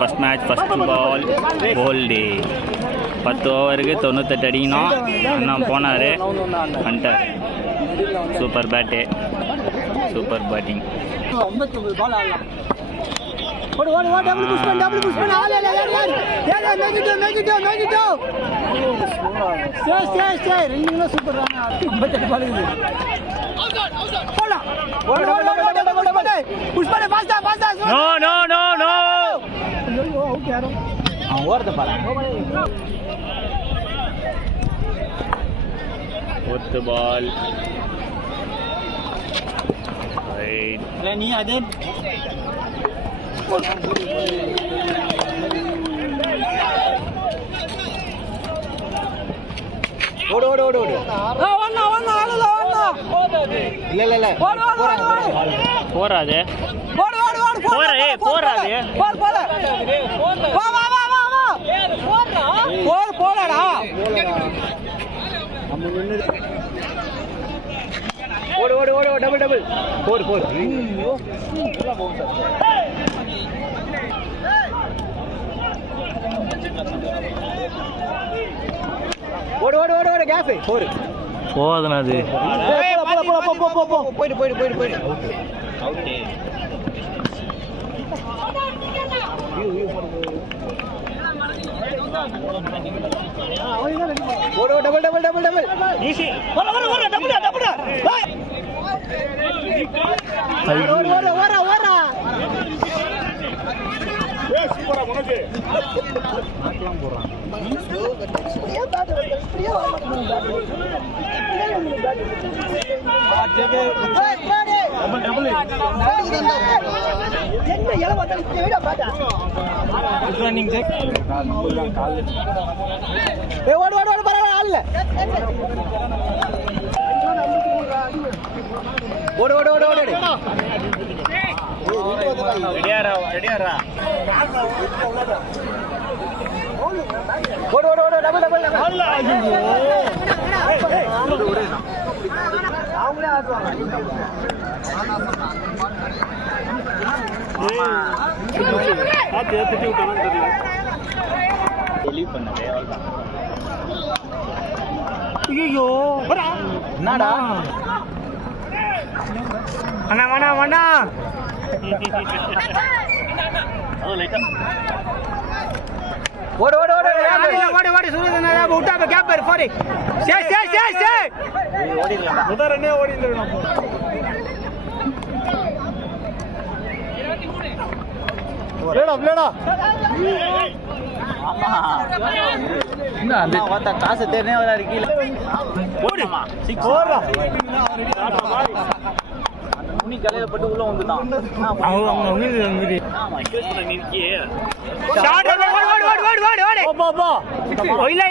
First match first ball bowled 10 ஓவருக்கு 98 அடிக்கணும். அண்ணன் போனார் வந்துட்டார். Super bat, super batting. Fourth ball. Right. நீ அதே ஓடு ஓடு ஓடு ஓடு வண்ணா வண்ணா ஆளல வண்ணா இல்ல போறாதே ஓடு ஓடு ஓடு போறே போறாதே போற போற வா வா வா வா வா போறா போறடா நம்ம நின்னு ஓடு ஓடு ஓடு டபுள் டபுள் 4 ஐயோ நல்லா போகுது ஓடு ஓடு ஓடு ஓடு கேப் 4 போதுனா அது போய் ஓகே ஓடு double double double double easy ஓடு டபுள் டபுள் ஓடு சூப்பரா மனோஜ் ஆட்லாம் போறான் டபுள் என்ன எல வந்தா வீடியோ பாத்தா ரன்னிங் செக் ஏ ஓடு ஓடு ஓடு பரவ ஆள் இல்ல ஓடு ஓடு ஓடு ஓடு ரெடியாரா ஓடு ஓடு ஓடு டபுள் டபுள் அல்ல ஐயோ அவங்களே ஆடுவாங்க ஆத்தி ஏத்தி விட்டானே தெரியும் டெலீட் பண்ணவே அவ்வளவுதான் ஐயோ வரா என்னடா அண்ணா வாடா வாடா ஓடு ஓடு ஓடு ஓடு ஓடு சுரேந்தனா உட்டா பே கேப் பாரு ஃபாரி சே ஓடிடலாம் முதரனே ஓடிடலாம் லேடா ஆமா என்ன அந்த வாடா காசு தேனே வராரு கீழ ஓடுமா 6 ஓடுடா உனி கலையில பட்டு உள்ள வந்துட்டான் அவங்க உனி ஆமா கேஸ் பண்ண நிக்கியே ஷாட் ஓடு போ இல்ல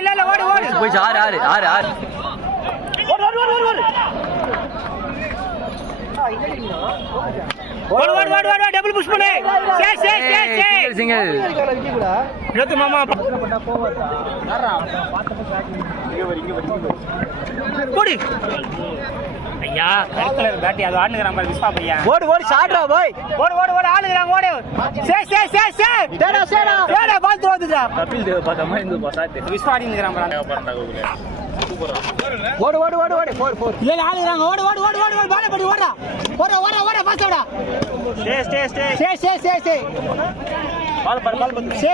ஓடு போய் ஆறு ஓடு டபுள் புஷ் பண்ணு சே சிங்கிள் ரத்து மாமா போவதா யாரா பாத்து போடி ஐயா கரெக்ட்ல பேட்டி அது ஆடுங்கறான் பாரு விஸ்வா பையா ஓடு ஷாட்ரா பாய் ஓடு ஆடுங்கறாங்க ஓடு சே டேடா பால் தோதுடா கபில் தேவ பாத்த மாதிரி இந்த பாசாதே விஸ்வா ஆடுங்கறான் பாரு ஓடு 4 இல்ல ஆடுங்கறாங்க ஓடு பால படி ஓடுடா ஓட பாஸ் ஓடா சே பால் படு சே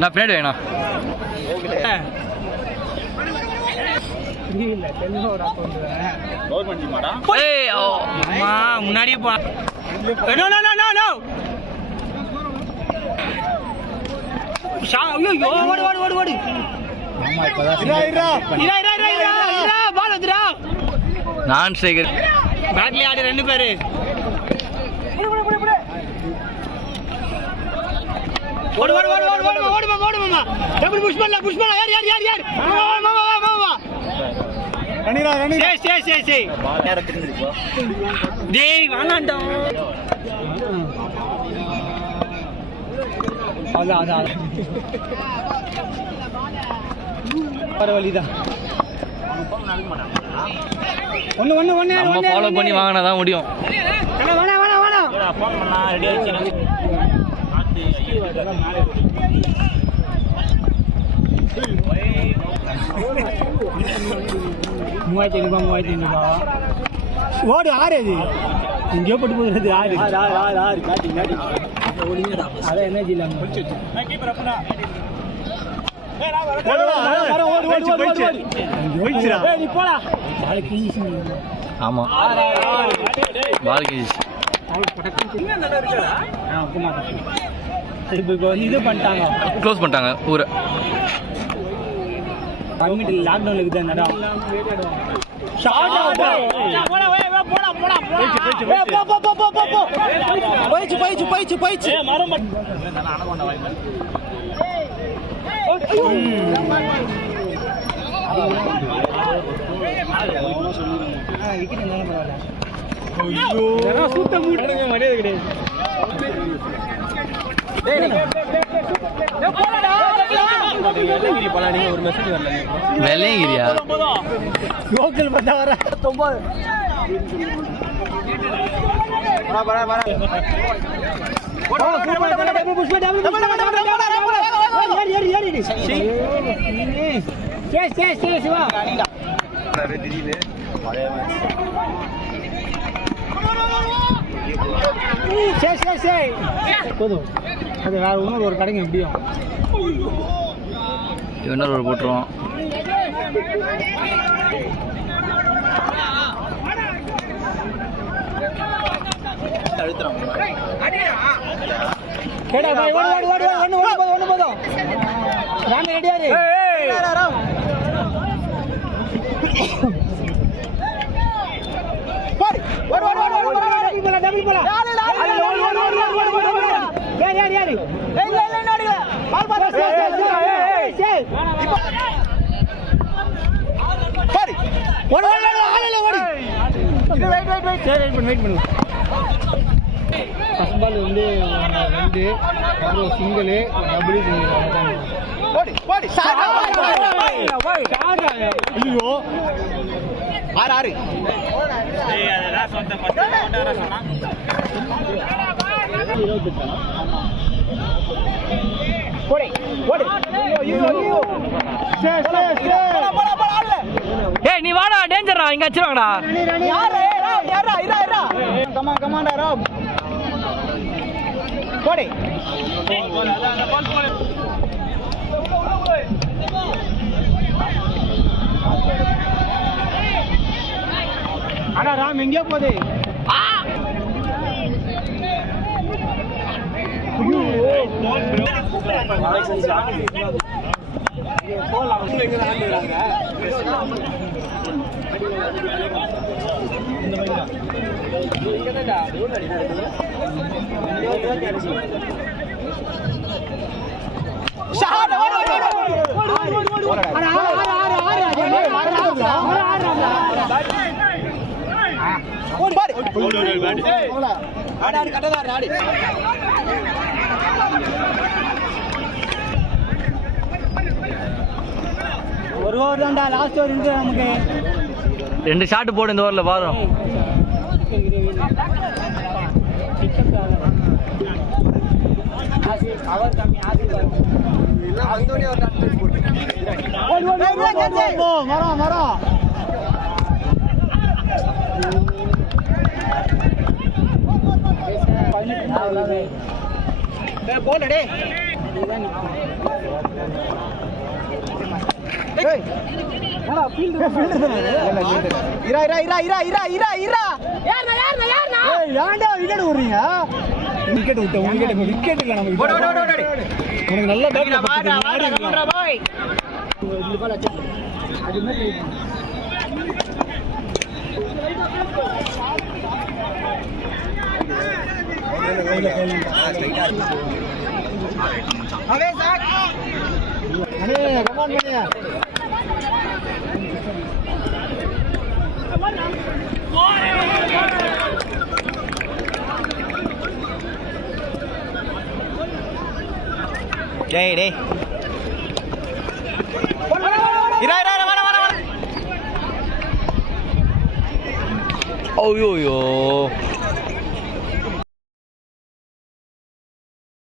நான் பின்னாடி வேணா முன்னாடியே போ ஓடு நான் சேகர் பேட்லி ஆடி 2 பேரு ஓடு மாமா டபுள் புஷ் பண்ணல யார் மாமா ரணிரா சே நேரா திரும்பி போ டேய் வாங்கடா அதான் பரவாயில்லைதான். நம்ம ஃபாலோ பண்ணி வாங்கினா தான் முடியும். ஃபோன் பண்ணா ரெடி ஆயிடுச்சு. 3500 ஓடு ஆறு அது எங்கேயோ பட்டு போகிறது. ஆறு காட்டி அதான் என்ன செய்யலாம். ஆமா பால் கிழிச்சு இது பண்ணிட்டாங்க, க்ளோஸ் பண்ணிட்டாங்க ஊரை. லாக்டவுன்ல இருக்குது அந்த இடம். போயிடுச்சு. சூத்த மூட்டங்க மரியாதை கிடையாது. வெள்ளையங்கிரியா லோக்கல் பார்த்தா வர 9 போதும். அது வேற இன்னொரு ஒரு கடைங்க எப்படியும் இன்னொரு ஒரு போட்டுருவோம். ஃபஸ்ட்பால் வந்து 2 அப்புறம் சிங்கிள் டபுள் சிங்கிள். ஐயோ 6 ஏய் நீ வாடா, டேஞ்சர்டா, இங்க அடிச்சுவாங்கடா. கமாண்டா ராம் போடு. அடா ராம் எங்கேயோ போகுது. ஒரு ஓவர் தான்டா, லாஸ்ட் ஓவர் இருக்கு நமக்கு. 2 ஷாட் போடு இந்த ஓவரில் பாரும். மரம் போலடே. விக்கெட் விட்ட விக்கெட் இல்ல நமக்கு. நல்ல கமான் பண்ணியா டேய் டேய் இரா இரா வர வர வர ஐயோ